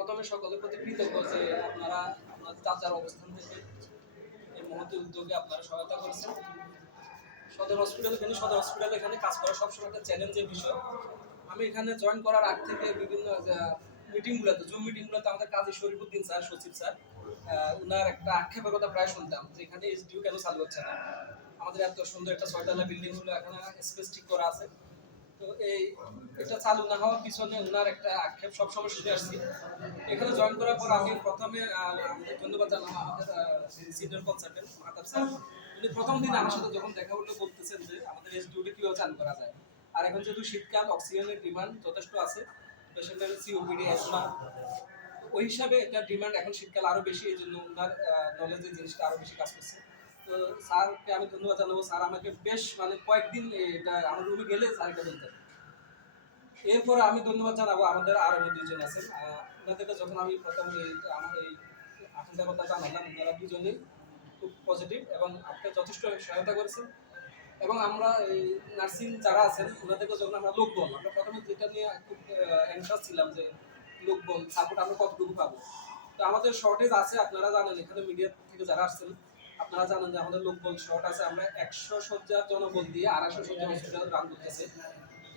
প্রথমে সকলের প্রতি কৃতজ্ঞ যে আপনারা আপনাদের চাচার অবস্থান থেকে এই মুহূর্তে উদ্যোগে আপনারা সহায়তা করেছেন। সদর হসপিটাল কিন্তু সদর হসপিটাল এখানে কাজ করা সবসময় একটা চ্যালেঞ্জের বিষয়। আমি এখানে জয়েন করার আগ থেকে বিভিন্ন মিটিংগুলোতে জুম মিটিংগুলোতে আমাদের কাজী শরীফুদ্দিন স্যার, সচিব স্যার উনার একটা আক্ষেপের কথা প্রায় শুনতাম যে এখানে এসডিও কেন চালু হচ্ছে না। আমাদের এত সুন্দর একটা ছয়তলা বিল্ডিং ছিল এখানে স্পেস ঠিক করা আছে। এটা চালু না হওয়ার পিছনে ওনার একটা আক্ষেপ শুনে আসছি। এখানে জয়েন করার পর আমি প্রথমে ধন্যবাদ সিনিয়র মাহাতাব স্যার। উনি প্রথম দিন আমার সাথে যখন দেখা বলতেছেন যে আমাদের কীভাবে চালু করা যায়। আর এখন যেহেতু শীতকাল অক্সিজেনের ডিমান্ড যথেষ্ট আছে পেশেন্টের সিওপিডি ওই হিসাবে এটা ডিমান্ড এখন শীতকাল আরও বেশি, এই জন্য ওনার নলেজের জিনিসটা আরও বেশি কাজ করছে। তো স্যারকে আমি ধন্যবাদ জানাব। স্যার আমাকে বেশ মানে কয়েকদিন এটা, আমার রুমে গেলে স্যার এটা বলতেন। এরপরে আমি ধন্যবাদ জানাব আমাদের আরও দুজন আছেন। ওনাদেরকে যখন আমি প্রথম আমার এই আঠারোটা কথা জানালাম ওনারা দুজনেই খুব পজিটিভ এবং আমাকে যথেষ্ট সহায়তা করেছেন। এবং আমরা এই নার্সিং যারা আছেন, ওনাদেরকে যখন আমরা লোকবল, আমরা প্রথমে যেটা নিয়ে খুব অ্যাংশাস ছিলাম যে লোকবল সাপোর্ট আমরা কতটুকু পাবো? তো আমাদের শর্টেজ আছে, আপনারা জানেন, এখানে মিডিয়া থেকে যারা আসছেন, আপনারা জানেন যে আমাদের লোকবল শর্ট আছে। আমরা একশো শয্যার জনবল দিয়ে আড়াইশো সজ্জা হসপিটাল রান করতেছে।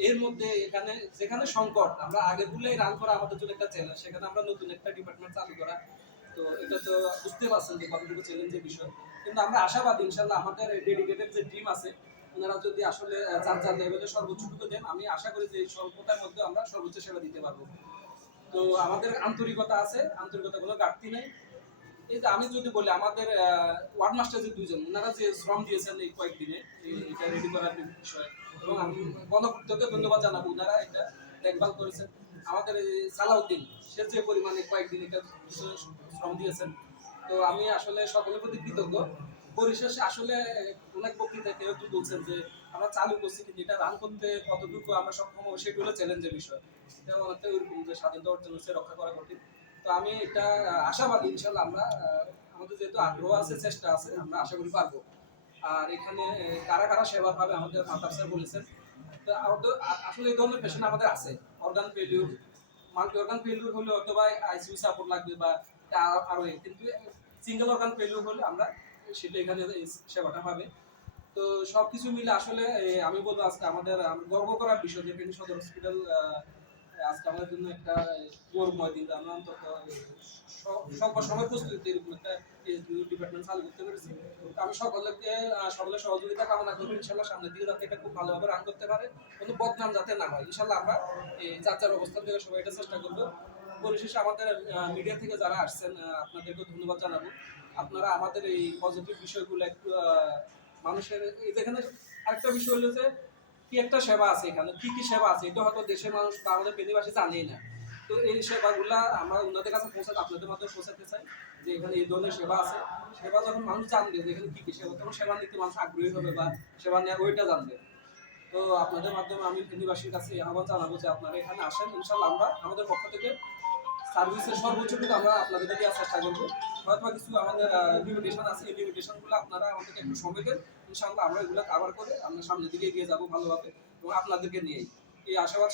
এর মধ্যে এখানে, যেখানে সংকট, আমরা আগে গুলাই রান করা আমাদের জন্য একটা চ্যালেঞ্জ সেখানে আমরা নতুন একটা ডিপার্টমেন্ট চালু করা। তো এটা তো বুঝতে পারছেন যে কতটুকু চ্যালেঞ্জের বিষয়। কিন্তু আমরা আশাবাদী ইনশাল্লাহ আমাদের ডেডিকেটেড যে টিম আছে, ওনারা যদি আসলে যার যার লেভেলে সর্বোচ্চটুকু দেন, আমি আশা করি যে এই স্বল্পতার মধ্যে আমরা সর্বোচ্চ সেবা দিতে পারব। তো আমাদের আন্তরিকতা আছে আন্তরিকতা কোনো ঘাটতি নেই। এই যে আমি যদি বলি, আমাদের ওয়ার্ড মাস্টার যে ওনারা যে শ্রম দিয়েছেন এই কয়েকদিনে এটা রেডি করার বিষয়ে। এবং আমি ধন্যবাদ জানাব, ওনারা এটা দেখভাল করেছেন। আমাদের সালাউদ্দিন, সে যে পরিমাণে কয়েকদিন এটা শ্রম দিয়েছেন। তো আমি আসলে সকলের প্রতি কৃতজ্ঞ। পরিশেষে আসলে অনেক বক্তৃতা একটু বলছেন যে, আমরা চালু করছি কিন্তু এটা রান করতে কতটুকু আমরা সক্ষম হব সেগুলো চ্যালেঞ্জের বিষয়। এটা অনেকটা ওইরকম যে স্বাধীনতা অর্জন হচ্ছে রক্ষা করা কঠিন। তো আমি এটা আশাবাদী ইনশাল্লাহ আমরা আমাদের যেহেতু আগ্রহ আছে, চেষ্টা আছে, আমরা আশা করি পারব। আর এখানে কারা কারা সেবা পাবে আমাদের মাতাব স্যার বলেছেন, তো আসলে এই ধরনের পেশেন্ট আমাদের আছে। Organ failure multi organ failure হলে হয়তো বা আইসিইউ সাপোর্ট লাগবে বা তা আরো- আরও কিন্তু সিঙ্গেল অর্গান ফেলিউর হলে আমরা সেটা এখানে সেবাটা পাবে। তো সব কিছু মিলে আসলে আমি বলব আজকে আমাদের গর্ব করার বিষয় যে সদর হসপিটাল আজকে আমাদের জন্য একটা গৌরবময় দিন। আমরা অন্তত সময় প্রস্তুতি ডিপার্টমেন্ট চালু করতে পেরেছি। আমি সকলকে সকলের সহযোগিতা কামনা করব। ইনশাল্লাহ সামনের দিকে যাতে এটা খুব ভালোভাবে রান করতে পারে। কোনো বদনাম যাতে না হয়। ইনশাল্লাহ আমরা এই যাত্রার অবস্থান থেকে সবাই এটা চেষ্টা করব। পরিশেষে আমাদের মিডিয়া থেকে যারা আসছেন আপনাদেরকে ধন্যবাদ জানাব। আপনারা আমাদের এই পজিটিভ বিষয়গুলো একটু মানুষের এই যেখানে আরেকটা বিষয় হলো যে কি একটা সেবা আছে এখানে? কি কি সেবা আছে? এটা হয়তো দেশের মানুষ বা আমাদের পেদিবাসী জানেই না। তো এই সেবাগুলা আমরা ওনাদের কাছে পৌঁছাতে, আপনাদের মাধ্যমে পৌঁছাতে চাই যে এখানে এই ধরনের সেবা আছে। সেবা যখন মানুষ জানবে যে এখানে কি কি সেবা, তখন সেবা নিতে মানুষ আগ্রহী হবে বা সেবা নেওয়ার ওইটা জানবে। তো আপনাদের মাধ্যমে আমি পেদিবাসীর কাছে আহ্বান জানাব যে আপনারা এখানে আসেন। ইনশাল্লাহ আমরা আমাদের পক্ষ থেকে সার্ভিসের সর্বোচ্চটুকু আমরা আপনাদেরকে দেওয়ার চেষ্টা করব। হয়তো কিছু আমাদের লিমিটেশন আছে, এই লিমিটেশনগুলো আপনারা আমাদেরকে একটু সময় দেন। ইনশাল্লাহ আমরা এগুলো কাভার করে আমরা সামনের দিকে এগিয়ে যাব ভালোভাবে এবং আপনাদেরকে নিয়েই। এই আশাবাদ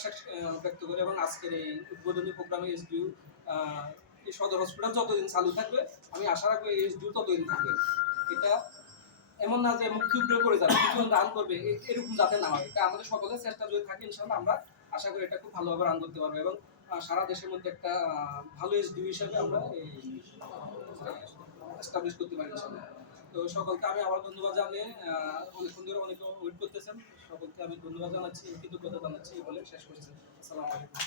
ব্যক্ত করে এবং আজকের এই উদ্বোধনী প্রোগ্রামে এসডিউ এই সদর হসপিটাল যতদিন চালু থাকবে, আমি আশা রাখব এই এসডিউ ততদিন থাকবে। এটা এমন না যে ক্ষুদ্র করে যাবে কিছু রান করবে এরকম যাতে না হয়। এটা আমাদের সকলের চেষ্টা যদি থাকে ইনশাল্লাহ আমরা আশা করি এটা খুব ভালোভাবে রান করতে পারব এবং সারা দেশের মধ্যে একটা ভালো এসডিউ হিসাবে আমরা এস্টাবলিশ করতে পারি তো সকলকে আমি আবার ধন্যবাদ জানিয়ে অনেক সুন্দর অনেকে ওয়েট করতেছেন। সকলকে আমি ধন্যবাদ জানাচ্ছি, কৃতজ্ঞতা জানাচ্ছি বলে শেষ করছি। আসসালামু আলাইকুম।